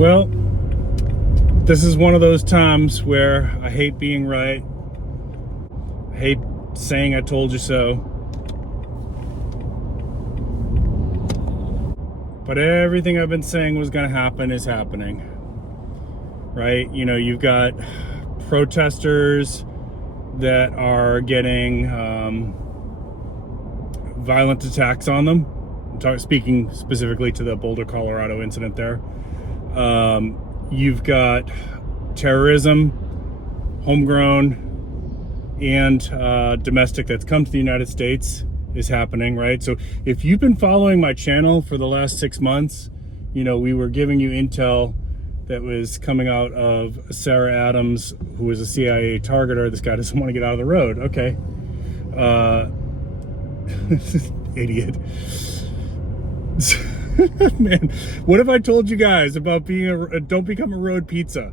Well, this is one of those times where I hate being right. I hate saying I told you so. But everything I've been saying was going to happen is happening. Right? You know, you've got protesters that are getting violent attacks on them. I'm speaking specifically to the Boulder, Colorado incident there. You've got terrorism, homegrown and domestic, that's come to the United States is happening, right? So if you've been following my channel for the last 6 months, you know, we were giving you intel that was coming out of Sarah Adams, who was a CIA targeter. This guy doesn't want to get out of the road. Okay. Idiot. Man, what if I told you guys about being don't become a road pizza?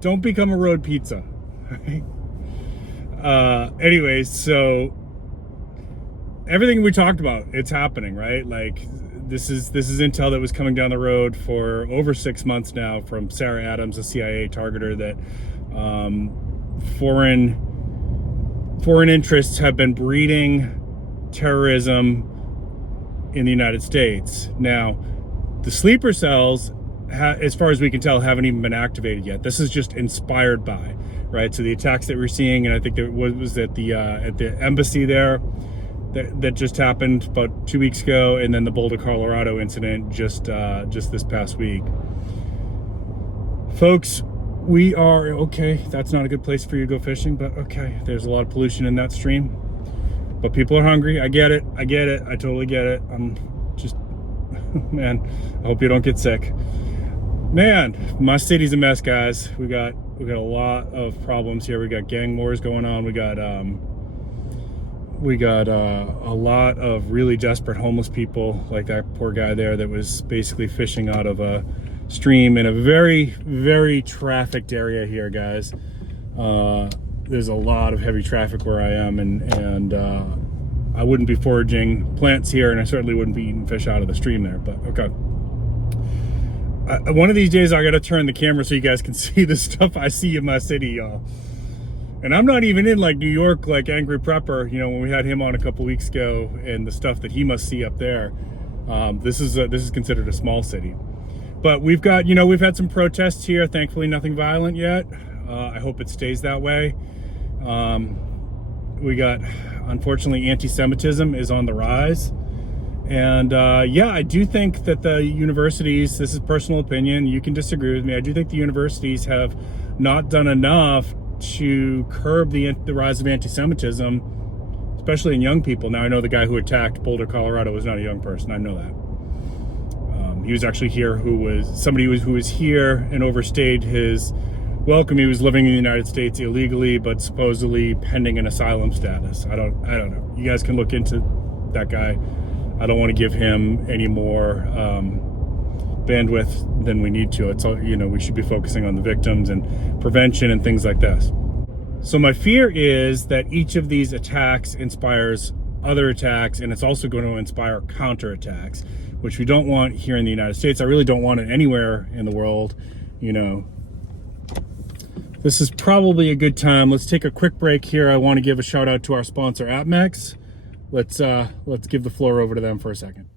Don't become a road pizza. Right? Anyways, so everything we talked about, it's happening, right? Like this is intel that was coming down the road for over 6 months now from Sarah Adams, a CIA targeter, that foreign interests have been breeding terrorism in the United States. Now, the sleeper cells, as far as we can tell, haven't even been activated yet. This is just inspired by, right? So the attacks that we're seeing, and I think that was at the embassy there, that just happened about 2 weeks ago, and then the Boulder, Colorado incident just this past week. Folks, we are okay. That's not a good place for you to go fishing, but okay. There's a lot of pollution in that stream. But people are hungry. I get it. I totally get it. I'm just, man, I hope you don't get sick. Man, my city's a mess, guys. We got a lot of problems here. We got gang wars going on. We got a lot of really desperate homeless people, like that poor guy there that was basically fishing out of a stream in a very, very trafficked area here, guys. There's a lot of heavy traffic where I am, and I wouldn't be foraging plants here, and I certainly wouldn't be eating fish out of the stream there, but okay. One of these days I gotta turn the camera so you guys can see the stuff I see in my city, y'all. And I'm not even in like New York, like Angry Prepper, you know, when we had him on a couple weeks ago, and the stuff that he must see up there. This is considered a small city. But we've got, you know, we've had some protests here, thankfully nothing violent yet. I hope it stays that way. We got, unfortunately, anti-Semitism is on the rise. And yeah, I do think that the universities, this is personal opinion, you can disagree with me, I do think the universities have not done enough to curb the rise of anti-Semitism, especially in young people. Now, I know the guy who attacked Boulder, Colorado was not a young person, I know that. He was actually here who was here and overstayed his welcome. He was living in the United States illegally, but supposedly pending an asylum status. I don't know. You guys can look into that guy. I don't want to give him any more bandwidth than we need to. It's all, you know, we should be focusing on the victims and prevention and things like this. So my fear is that each of these attacks inspires other attacks, and it's also going to inspire counterattacks, which we don't want here in the United States. I really don't want it anywhere in the world, you know. This is probably a good time. Let's take a quick break here. I want to give a shout out to our sponsor, AppMex. Let's give the floor over to them for a second.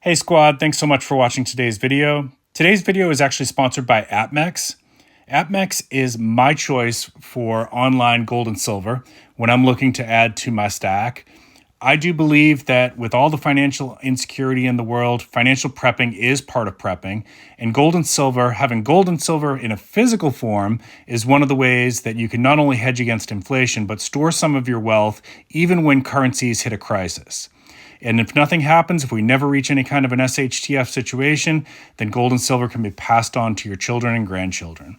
Hey squad, thanks so much for watching today's video. Today's video is actually sponsored by AppMex. AppMex is my choice for online gold and silver when I'm looking to add to my stack. I do believe that with all the financial insecurity in the world, financial prepping is part of prepping, and gold and silver, having gold and silver in a physical form is one of the ways that you can not only hedge against inflation, but store some of your wealth even when currencies hit a crisis. And if nothing happens, if we never reach any kind of an SHTF situation, then gold and silver can be passed on to your children and grandchildren.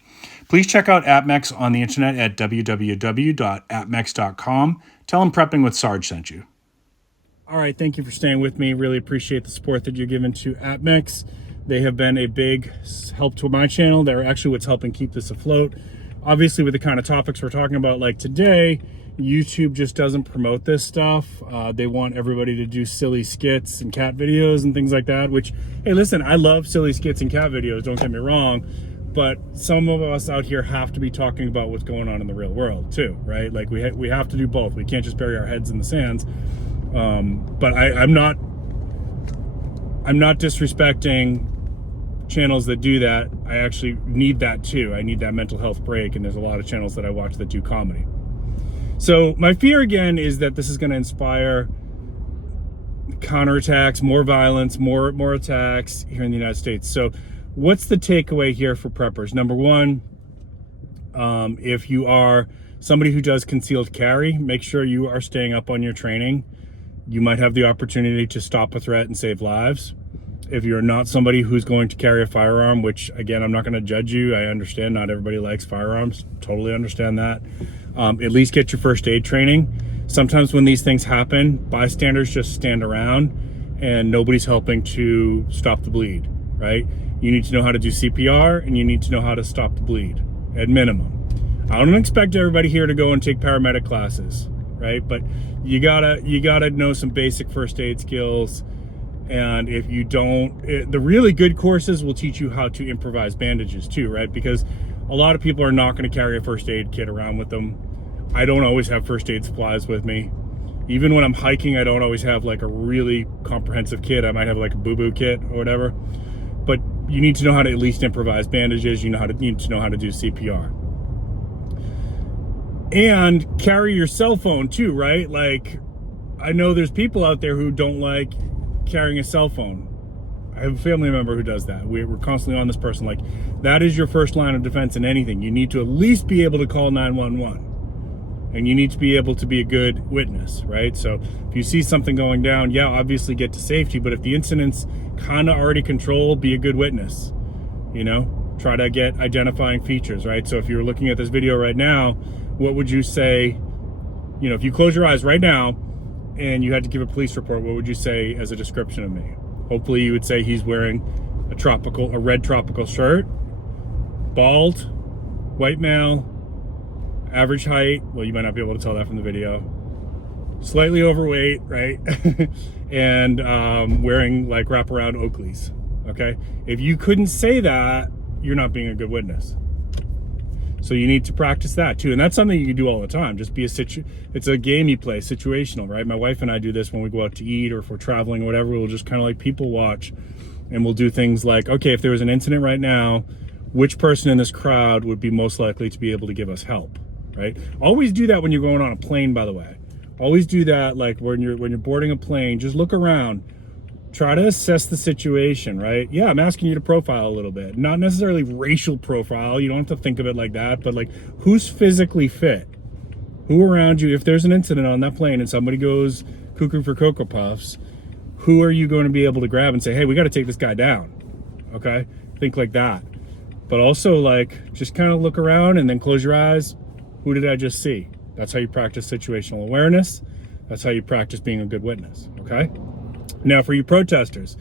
Please check out AppMex on the internet at www.appmex.com. Tell them Prepping with Sarge sent you. All right, thank you for staying with me. Really appreciate the support that you're giving to AppMex. They have been a big help to my channel. They're actually what's helping keep this afloat. Obviously, with the kind of topics we're talking about, like today, YouTube just doesn't promote this stuff. They want everybody to do silly skits and cat videos and things like that, which, hey, listen, I love silly skits and cat videos, don't get me wrong, but some of us out here have to be talking about what's going on in the real world too, right? Like we have to do both. We can't just bury our heads in the sands. But I'm not disrespecting channels that do that. I actually need that too. I need that mental health break, and there's a lot of channels that I watch that do comedy. So my fear again is that this is going to inspire counterattacks, more violence, more attacks here in the United States. So what's the takeaway here for preppers? Number one, if you are somebody who does concealed carry, make sure you are staying up on your training. You might have the opportunity to stop a threat and save lives. If you're not somebody who's going to carry a firearm, which again, I'm not going to judge you. I understand not everybody likes firearms. Totally understand that. At least get your first aid training. Sometimes when these things happen, bystanders just stand around and nobody's helping to stop the bleed, right? You need to know how to do CPR and you need to know how to stop the bleed at minimum. I don't expect everybody here to go and take paramedic classes, right? But you gotta know some basic first aid skills. And if you don't, the really good courses will teach you how to improvise bandages too, right? Because a lot of people are not going to carry a first aid kit around with them. I don't always have first aid supplies with me. Even when I'm hiking, I don't always have like a really comprehensive kit. I might have like a boo-boo kit or whatever. But you need to know how to at least improvise bandages. You need to know how to do CPR. And carry your cell phone too, right? Like, I know there's people out there who don't like carrying a cell phone. I have a family member who does that. We're constantly on this person. Like, that is your first line of defense in anything. You need to at least be able to call 911. And you need to be able to be a good witness, right? So if you see something going down, yeah, obviously get to safety. But if the incident's kind of already controlled, be a good witness. You know, try to get identifying features, right? So if you're looking at this video right now, what would you say, you know, if you close your eyes right now and you had to give a police report, what would you say as a description of me? Hopefully you would say he's wearing a red tropical shirt, bald, white male, average height. Well, you might not be able to tell that from the video. Slightly overweight, right? And wearing like wraparound Oakleys, okay? If you couldn't say that, you're not being a good witness. So you need to practice that too. And that's something you can do all the time. Just be it's a game you play, situational, right? My wife and I do this when we go out to eat or if we're traveling or whatever. We'll just kind of like people watch and we'll do things like, okay, if there was an incident right now, which person in this crowd would be most likely to be able to give us help, right? Always do that when you're going on a plane, by the way. Always do that, like when you're boarding a plane, just look around. Try to assess the situation, right? Yeah, I'm asking you to profile a little bit. Not necessarily racial profile. You don't have to think of it like that, but like who's physically fit? Who around you, if there's an incident on that plane and somebody goes cuckoo for Cocoa Puffs, who are you going to be able to grab and say, hey, we got to take this guy down, okay? Think like that. But also like, just kind of look around and then close your eyes. Who did I just see? That's how you practice situational awareness. That's how you practice being a good witness, okay? Now, for you protesters,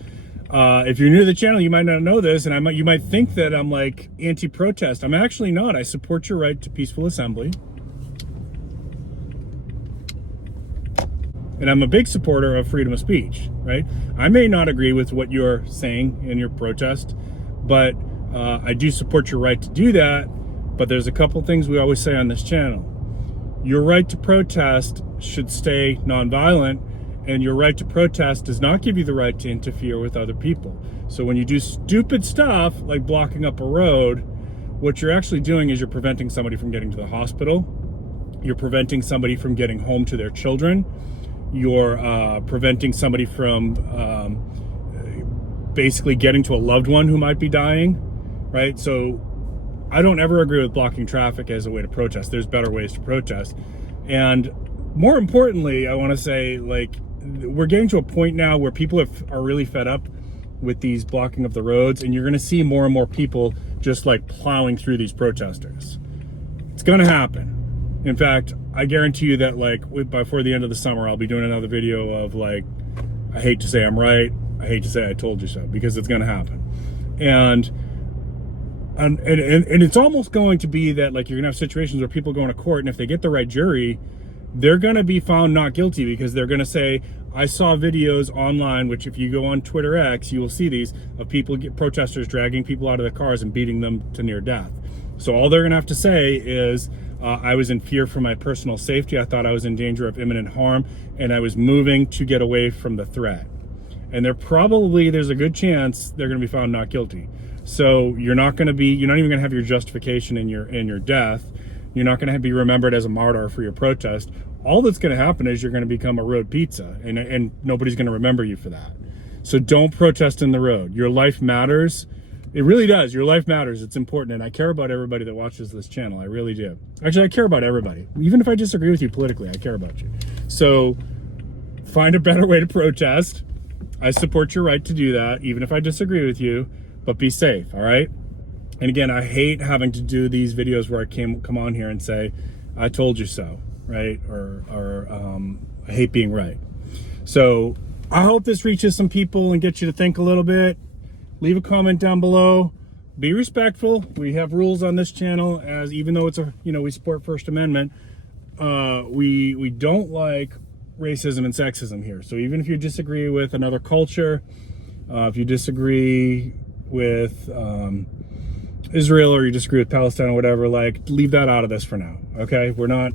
if you're new to the channel, you might not know this, and you might think that I'm like anti-protest. I'm actually not. I support your right to peaceful assembly. And I'm a big supporter of freedom of speech, right? I may not agree with what you're saying in your protest, but I do support your right to do that. But there's a couple things we always say on this channel. Your right to protest should stay nonviolent, and your right to protest does not give you the right to interfere with other people. So when you do stupid stuff like blocking up a road, what you're actually doing is you're preventing somebody from getting to the hospital. You're preventing somebody from getting home to their children. You're preventing somebody from basically getting to a loved one who might be dying, right? So I don't ever agree with blocking traffic as a way to protest. There's better ways to protest. And more importantly, I want to say, like, we're getting to a point now where people are really fed up with these blocking of the roads, and you're going to see more and more people just like plowing through these protesters. It's going to happen. In fact, I guarantee you that like before the end of the summer, I'll be doing another video of like, I hate to say I'm right, I hate to say I told you so, because it's going to happen. And And it's almost going to be that, like, you're gonna have situations where people go into court, and if they get the right jury, they're gonna be found not guilty, because they're gonna say, I saw videos online, which if you go on Twitter X, you will see these, of protesters dragging people out of their cars and beating them to near death. So all they're gonna have to say is, I was in fear for my personal safety, I thought I was in danger of imminent harm, and I was moving to get away from the threat. And there's a good chance they're gonna be found not guilty. So you're not even gonna have your justification in your death. You're not gonna be remembered as a martyr for your protest. All that's gonna happen is you're gonna become a road pizza, and nobody's gonna remember you for that. So don't protest in the road. Your life matters. It really does. Your life matters. It's important. And I care about everybody that watches this channel. I really do. Actually, I care about everybody. Even if I disagree with you politically, I care about you. So find a better way to protest. I support your right to do that, even if I disagree with you. But be safe, all right? And again, I hate having to do these videos where I come on here and say, I told you so, right? Or I hate being right. So I hope this reaches some people and gets you to think a little bit. Leave a comment down below. Be respectful. We have rules on this channel, as even though it's we support First Amendment, we don't like racism and sexism here. So even if you disagree with another culture, if you disagree with Israel, or you disagree with Palestine or whatever, like, leave that out of this for now. Okay, we're not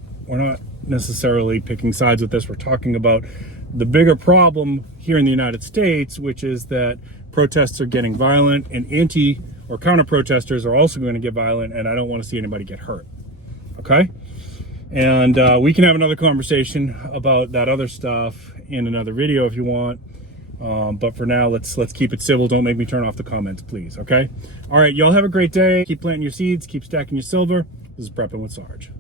necessarily picking sides with this. We're talking about the bigger problem here in the United States, which is that protests are getting violent, and counter protesters are also going to get violent, and I don't want to see anybody get hurt. Okay, and we can have another conversation about that other stuff in another video if you want. But for now, let's keep it civil. Don't make me turn off the comments, please. Okay. All right. Y'all have a great day. Keep planting your seeds. Keep stacking your silver. This is Prepping with Sarge.